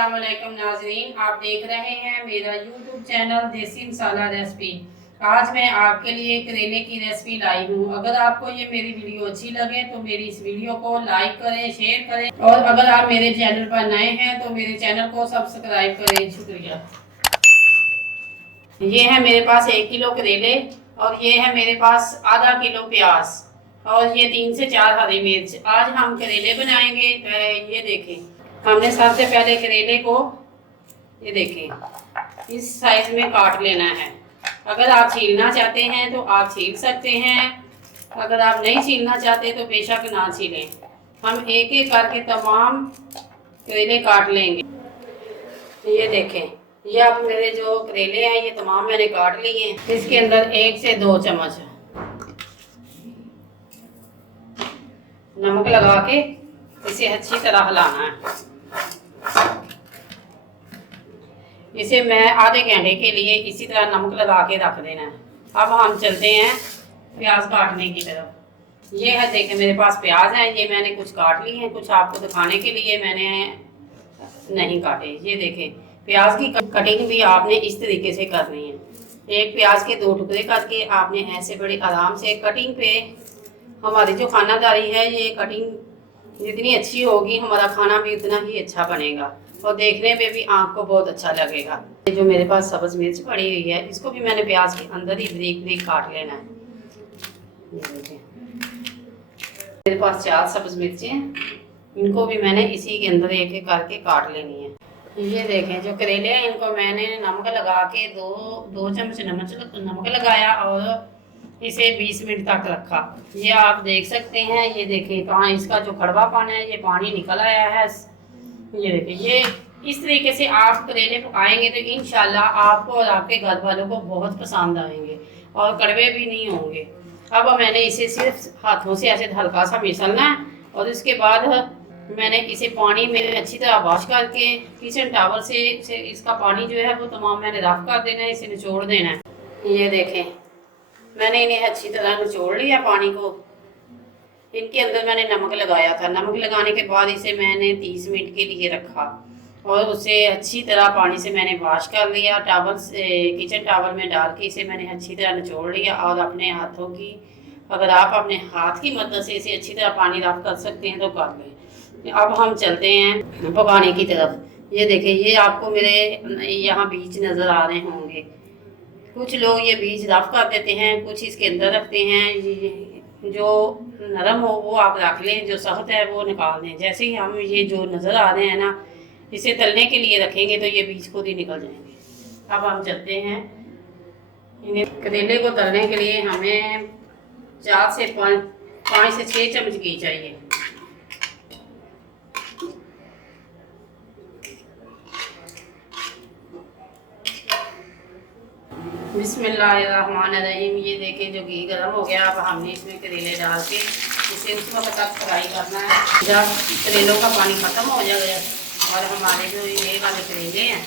अस्सलाम वालेकुम नाज़रीन, आप देख रहे हैं मेरा यूट्यूब चैनल देसी मसाला रेसिपी। आज मैं आपके लिए करेले की रेसिपी लाई हूँ। अगर आपको ये मेरी वीडियो अच्छी लगे तो मेरी इस वीडियो को लाइक करें, शेयर करें और अगर आप मेरे चैनल पर नए हैं तो मेरे चैनल को सब्सक्राइब करें। शुक्रिया। ये है मेरे पास 1 किलो करेले और ये है मेरे पास आधा किलो प्याज और ये 3 से 4 हरी मिर्च। आज हम करेले बनाएंगे। ये देखें, हमने सबसे पहले करेले को ये देखें इस साइज में काट लेना है। अगर आप छीलना चाहते हैं तो आप छील सकते हैं, अगर आप नहीं छीलना चाहते तो बेशक ना छीलें। हम एक एक करके तमाम करेले काट लेंगे। ये देखें, ये अब मेरे जो करेले हैं ये तमाम मैंने काट लिए हैं। इसके अंदर 1 से 2 चम्मच नमक लगा के इसे अच्छी तरह हिलाना है। इसे मैं आधे घंटे के लिए इसी तरह नमक लगा के रख देना है। अब हम चलते हैं प्याज काटने की तरफ। ये है देखें, मेरे पास प्याज हैं, ये मैंने कुछ काट लिए हैं, कुछ आपको दिखाने के लिए मैंने नहीं काटे। ये देखें, प्याज की कटिंग भी आपने इस तरीके से करनी है। एक प्याज के 2 टुकड़े करके आपने ऐसे बड़े आराम से कटिंग पे, हमारी जो खानादारी है ये कटिंग जितनी अच्छी होगी हमारा खाना भी उतना ही अच्छा बनेगा और देखने में भी आँख को बहुत अच्छा लगेगा। जो मेरे पास सब्ज़ मिर्च पड़ी हुई है इसको भी मैंने प्याज के अंदर ही बारीक बारीक काट लेना है। ये देखिए, मेरे पास 4 सब्ज़ मिर्चें हैं, इनको भी मैंने इसी के अंदर एक एक करके काट लेनी है। ये देखें, जो करेले हैं इनको मैंने नमक लगा के दो चम्मच नमक लगाया और इसे 20 मिनट तक रखा। ये आप देख सकते हैं, ये देखें कहाँ इसका जो कड़वा पानी है ये पानी निकल आया है। ये देखिए, ये इस तरीके से आप करेले पकाएंगे तो इंशाल्लाह आपको और आपके घर वालों को बहुत पसंद आएंगे और कड़वे भी नहीं होंगे। अब मैंने इसे सिर्फ हाथों से ऐसे हल्का सा मिसलना है और इसके बाद मैंने इसे पानी में अच्छी तरह वॉश करके किचन टावल से इसका पानी जो है वो तमाम मैंने रफ कर देना है, इसे निचोड़ देना है। ये देखें, मैंने इन्हें अच्छी तरह निचोड़ लिया पानी को। इनके अंदर मैंने नमक लगाया था, नमक लगाने के बाद इसे मैंने 30 मिनट के लिए रखा और उसे अच्छी तरह पानी से मैंने वॉश कर लिया। टावल से किचन टावल में डाल के इसे मैंने अच्छी तरह निचोड़ लिया और अपने हाथों की, अगर आप अपने हाथ की मदद से इसे अच्छी तरह पानी रफ कर सकते हैं तो कर लें। अब हम चलते हैं पकाने की तरफ। ये देखें, ये आपको मेरे यहाँ बीज नज़र आ रहे होंगे। कुछ लोग ये बीज रफ कर देते हैं, कुछ इसके अंदर रखते हैं। जो नरम हो वो आप रख लें, जो सख्त है वो निकाल दें। जैसे ही हम ये जो नज़र आ रहे हैं ना, इसे तलने के लिए रखेंगे तो ये बीज खुद ही निकल जाएंगे। अब हम चलते हैं, इन्हें करेले को तलने के लिए हमें 4 से 5 से 6 चम्मच घी चाहिए। बिस्मिल्लाहिर्रहमानिर्रहीम। ये देखें, जो घी गर्म हो गया, अब हमने इसमें करेले डाल के इसे उस वक्त तक फ्राई करना है जब करेलों का पानी ख़त्म हो जाएगा और हमारे जो ये वाले करेले हैं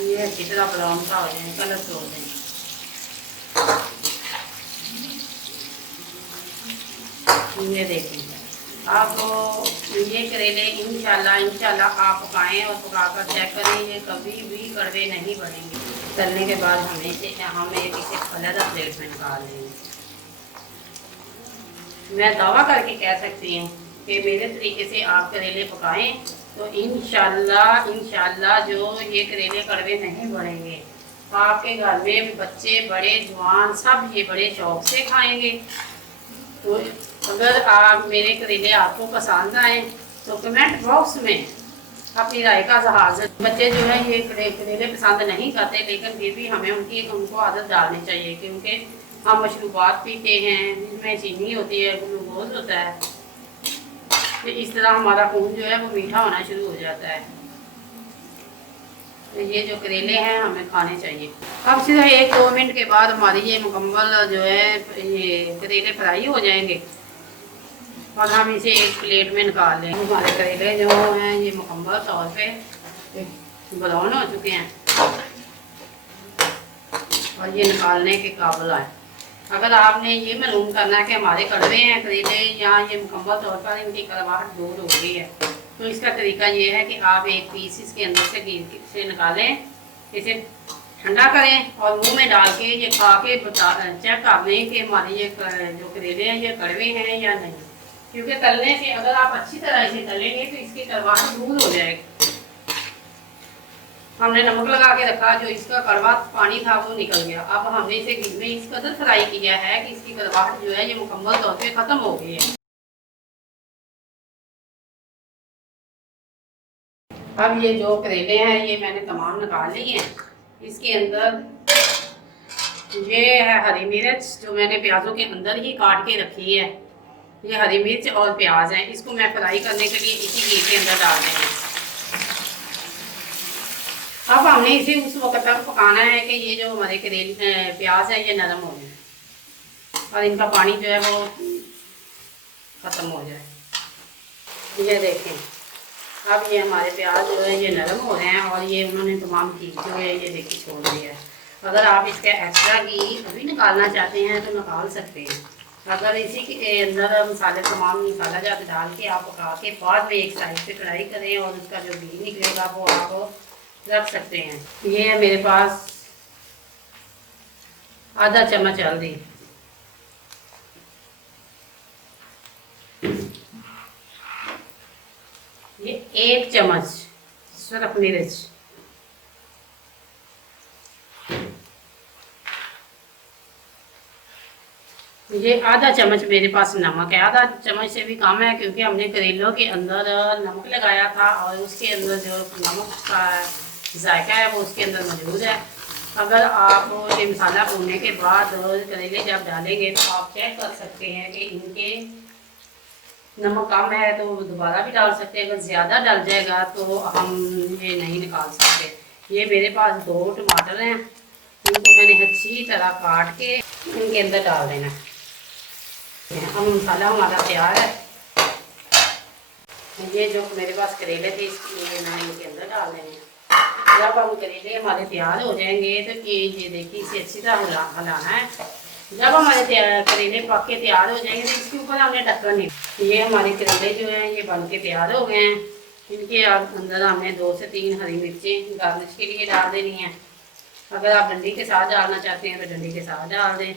ये अच्छी तरह ब्राउन सा हो जाए, कलर छोड़ दें। ये देखें, अब ये करेले इंशाल्लाह आप पकाएं और पकाकर चेक करें, ये कभी भी कड़वे नहीं बनेंगे। तलने के बाद हमें इसे अलग प्लेट में निकाल देंगे। मैं दावा करके कह सकती हूँ कि मेरे तरीके से आप करेले पकाएं तो इंशाल्लाह जो ये करेले कड़वे नहीं बनेंगे। आपके घर में बच्चे बड़े जवान सब ये बड़े शौक से खाएंगे। तो अगर आप मेरे करेले आपको पसंद आए तो कमेंट बॉक्स में अपनी राय का इज़हार। बच्चे जो है ये करेले पसंद नहीं करते, लेकिन फिर भी हमें उनको आदत डालनी चाहिए क्योंकि हम मशरूबात पीते हैं जिसमें चीनी होती है, ग्लूकोज होता है, तो इस तरह हमारा खून जो है वो मीठा होना शुरू हो जाता है। तो ये जो करेले हैं हमें खाने चाहिए। अब सिर्फ 1-2 मिनट के बाद हमारी ये मुकम्मल जो है ये करेले फ्राई हो जाएंगे और हम इसे एक प्लेट में निकाल लेंगे। हमारे करेले जो हैं ये मुकम्मल तौर पे ब्राउन हो चुके हैं और ये निकालने के काबिल आए। अगर आपने ये मालूम करना है कि हमारे कड़वे हैं करेले या ये मुकम्मल तौर पर इनकी कड़वाहट दूर हो गई है तो इसका तरीका ये है कि आप एक पीस इसके अंदर से निकालें, इसे ठंडा करें और मुंह में डाल के ये खा के चेक कर लें कि हमारे ये जो करेले हैं ये कड़वे हैं या नहीं। क्योंकि तलने से अगर आप अच्छी तरह इसे तलेंगे तो इसकी कड़वाहट दूर हो जाएगी। हमने नमक लगा के रखा, जो इसका कड़वा पानी था वो निकल गया। अब हमने इसे घी में इस कदर फ्राई किया है कि इसकी कड़वाहट जो है ये मुकम्मल तौर पे ख़त्म हो गई है। अब ये जो करेले हैं ये मैंने तमाम निकाल लिए हैं। इसके अंदर ये है हरी मिर्च जो मैंने प्याज़ों के अंदर ही काट के रखी है। ये हरी मिर्च और प्याज है, इसको मैं फ्राई करने के लिए इसी घी के अंदर डाल देंगे। अब हमने इसे उस वक्त तक पकाना है कि ये जो हमारे करेले प्याज है ये नरम हो जाए और इनका पानी जो है वो ख़त्म हो जाए। ये देखें, अब ये हमारे प्याज जो है ये नरम हो रहे हैं और ये उन्होंने तमाम घी जो है ये देखिए छोड़ दिया है। अगर आप इसका एक्स्ट्रा घी अभी निकालना चाहते हैं तो निकाल सकते हैं। अगर इसी के अंदर मसाले तमाम मसाला जात डाल के आप पका के बाद में एक साइड पे कढ़ाई करें और उसका जो घी निकलेगा वो आप रख सकते हैं। ये है मेरे पास आधा चम्मच हल्दी, ये 1 चम्मच सूरख मिर्च, ये आधा चम्मच मेरे पास नमक है। आधा चम्मच से भी कम है क्योंकि हमने करेलों के अंदर नमक लगाया था और उसके अंदर जो नमक का जायका है वो उसके अंदर मौजूद है। अगर आप ये मसाला भूनने के बाद करेले जब डालेंगे तो आप चेक कर सकते हैं कि इनके नमक कम है तो दोबारा भी डाल सकते हैं। अगर ज़्यादा डल जाएगा तो हम ये नहीं निकाल सकते। ये मेरे पास 2 टमाटर हैं, इनको मैंने अच्छी तरह काट के इनके अंदर डाल देना है। अब मसाला हमारा तैयार है। ये जो मेरे पास करेले थे इसलिए मैंने इनके अंदर डाल देने हैं। जब हम करेले हमारे तैयार हो जाएंगे तो ये देखिए इसे अच्छी तरह हलाना है। जब हमारे करेले पक के तैयार हो जाएंगे तो इसके ऊपर हमने ढक्कन नहीं। ये हमारे करेले जो हैं ये बन के तैयार हो गए हैं। इनके अंदर हमने 2 से 3 हरी मिर्चें गार्निश के लिए डाल देनी है। अगर आप डंडी के साथ डालना चाहते हैं तो डंडी के साथ डाल दें।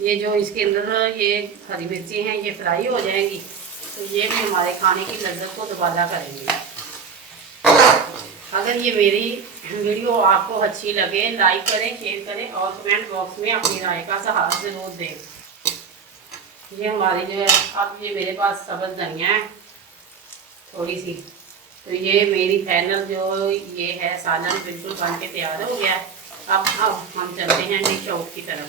ये जो इसके अंदर ये हरी मिर्ची हैं ये फ्राई हो जाएंगी तो ये भी हमारे खाने की लज्जत को दोबारा करेंगे। अगर ये मेरी वीडियो आपको अच्छी लगे लाइक करें, शेयर करें और कमेंट बॉक्स में अपनी राय का सहारा ज़रूर दें। ये हमारी जो है, अब ये मेरे पास सब्ज़ धनिया है थोड़ी सी, तो ये मेरी फाइनल जो ये है सालन बिल्कुल बन के तैयार हो गया। अब हम चलते हैं डिश आउट की तरफ।